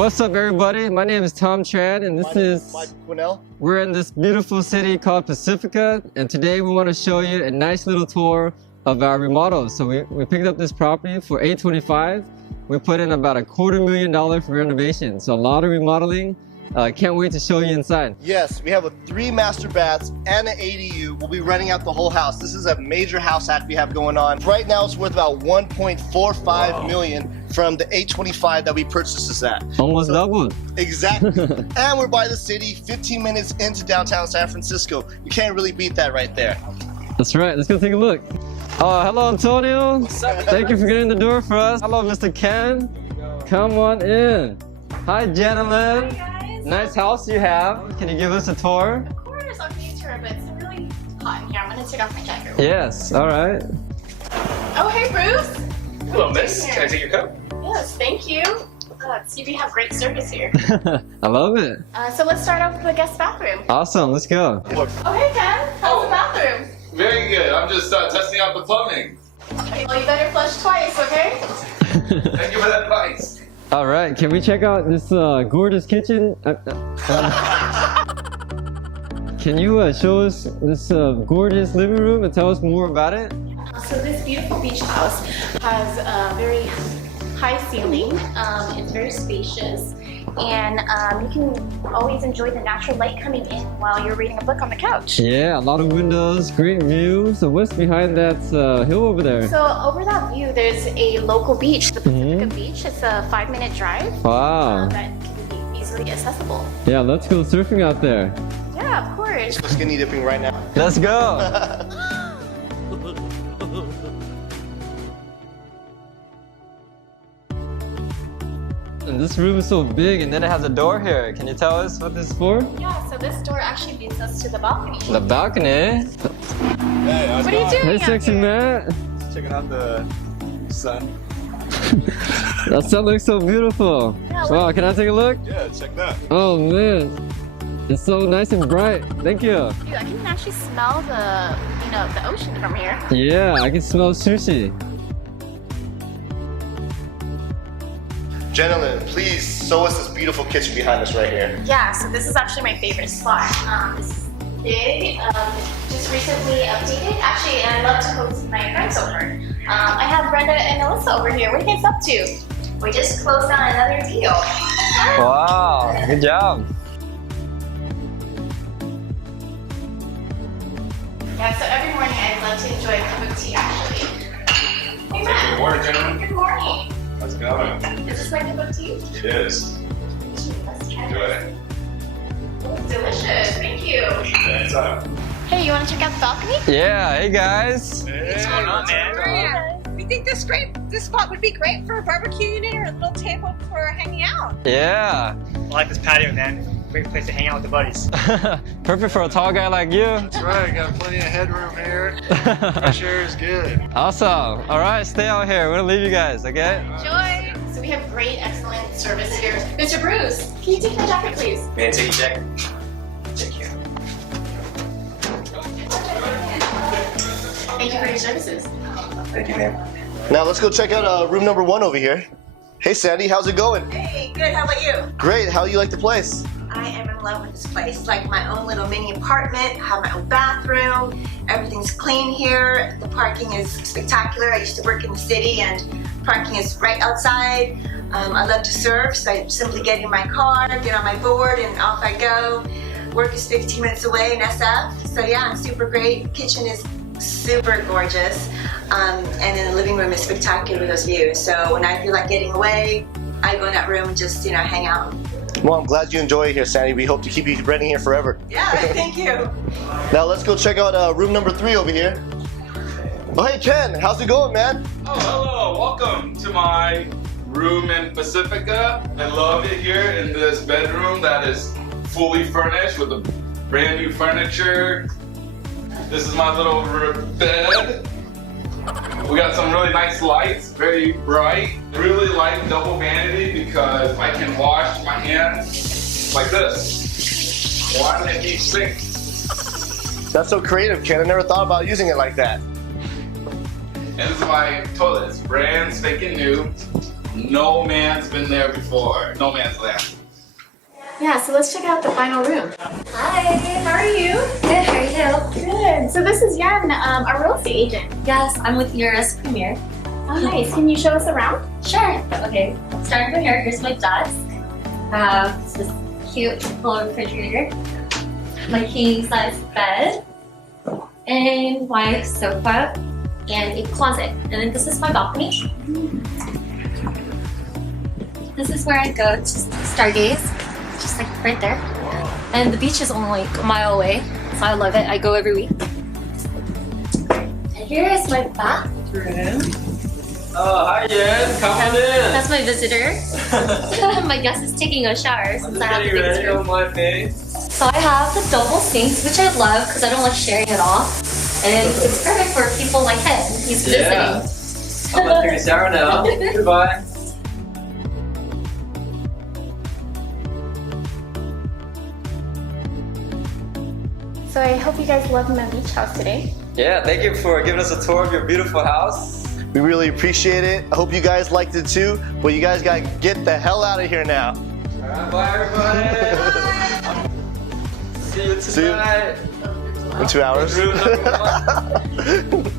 What's up, everybody? My name is Tom Tran, and this is Mike Quinnell. We're in this beautiful city called Pacifica, and today we want to show you a nice little tour of our remodels. So we picked up this property for $825. We put in about $250,000 for renovation, so a lot of remodeling. Can't wait to show you inside. Yes, we have 3 master baths and an ADU. We'll be renting out the whole house. This is a major house hack we have going on. Right now it's worth about $1.45 million from the $825 that we purchased this at. Almost doubled. Exactly. And we're by the city, 15 minutes into downtown San Francisco. You can't really beat that right there. That's right. Let's go take a look. Hello, Antonio. What's up? Thank you for getting the door for us. Hello, Mr. Ken. Come on in. Hi, gentlemen. Hi, guys. Nice house you have. Can you give us a tour? Of course, I'll give you a tour, but it's really hot in here. I'm gonna take off my jacket. Yes, all right. Oh, hey, Bruce. Hello, miss. Can I take your coat? Yes, thank you. See, we have great service here. I love it. So let's start off with the guest bathroom. Awesome, let's go. Oh, hey, Ken. How's the bathroom? Very good. I'm just testing out the plumbing. Okay, well, you better flush twice, okay? Thank you for that advice. All right, can we check out this gorgeous kitchen? Can you show us this gorgeous living room and tell us more about it? So this beautiful beach house has a very high ceiling. It's very spacious, and you can always enjoy the natural light coming in while you're reading a book on the couch. Yeah, a lot of windows, great view. So what's behind that hill over there? So over that view, there's a local beach, the Pacifica Beach. It's a 5-minute drive. Wow. That can be easily accessible. Yeah, let's go surfing out there. Yeah, of course. We're skinny dipping right now. Let's go. And this room is so big, and then it has a door here. Can you tell us what this is for? Yeah, so this door actually leads us to the balcony. The balcony. Hey, how's What are you doing Hey, out sexy here? man. Checking out the sun. That sun looks so beautiful. Yeah, Wow, can I take a look? Yeah, check that. Oh man, it's so nice and bright. Thank you. Dude, I can actually smell the ocean from here. Yeah, I can smell sushi. Gentlemen, please show us this beautiful kitchen behind us right here. Yeah, so this is actually my favorite spot. This is big, just recently updated. Actually, and I love to host my friends over. I have Brenda and Alyssa over here. What are you guys up to? We just closed on another deal. Wow, good job. Yeah, so every morning I'd love to enjoy a cup of tea, actually. Hey, Good Matt. morning, gentlemen. Good morning. How's it going? Is this my cup of tea? It is. Let's try Enjoy it. it. Delicious, thank you. Anytime. Hey, you want to check out the balcony? Yeah, hey guys. Hey, What's going on, man? We think this spot would be great for a barbecue unit or a little table for hanging out. Yeah. I like this patio, man. Great place to hang out with the buddies. Perfect for a tall guy like you. That's right, got plenty of headroom here. Fresh air is good. Awesome. All right, stay out here. We're gonna leave you guys, okay? Enjoy. So we have great, excellent service here. Mr. Bruce, can you take my jacket, please? May I take your jacket? Thank you. Thank you for your services. Thank you, ma'am. Now let's go check out room number 1 over here. Hey Sandy, how's it going? Hey, good. How about you? Great, how you like the place? I am in love with this place. It's like my own little mini apartment. I have my own bathroom. Everything's clean here. The parking is spectacular. I used to work in the city and parking is right outside. I love to surf, so I simply get in my car, get on my board, and off I go. Work is 15 minutes away in SF. So yeah, I'm super great. The kitchen is super gorgeous. And then the living room is spectacular with those views. So when I feel like getting away, I go in that room and just, hang out. Well, I'm glad you enjoy it here, Sandy. We hope to keep you renting here forever. Yeah, thank you. Now let's go check out room number 3 over here. Oh, hey Ken, how's it going, man? Oh, hello. Welcome to my room in Pacifica. I love it here in this bedroom that is fully furnished with a brand new furniture. This is my little bed. We got some really nice lights, very bright. Really like double vanity because I can wash my hands like this. One in each sink. That's so creative, Ken. I never thought about using it like that. And this is my toilet. It's brand spanking new. no man's been there before. No man's land. Yeah, so let's check out the final room. Hi, how are you? Good, how are you? Good. So this is Yan, our real estate agent. Yes, I'm with Eurus Premier. Oh, nice. Can you show us around? Sure. Okay, starting from here, here's my desk. This cute little refrigerator, my king size bed, and my sofa, and a closet. And then this is my balcony. This is where I go to stargaze, just like right there. And the beach is only like a mile away, so I love it. I go every week. And here is my bathroom. Oh, hi, Yen. Come on in. That's my visitor. My guest is taking a shower since I have to take his room. my face. So I have the double sinks, which I love because I don't like sharing it all. And it's perfect for people like him. He's Yeah. visiting. I'm gonna take a shower now. Goodbye. So I hope you guys love my beach house today. Yeah, thank you for giving us a tour of your beautiful house. We really appreciate it. I hope you guys liked it too. But you guys gotta get the hell out of here now. All right, bye, everybody. See you See you. tonight. In 2 hours. Room number 1.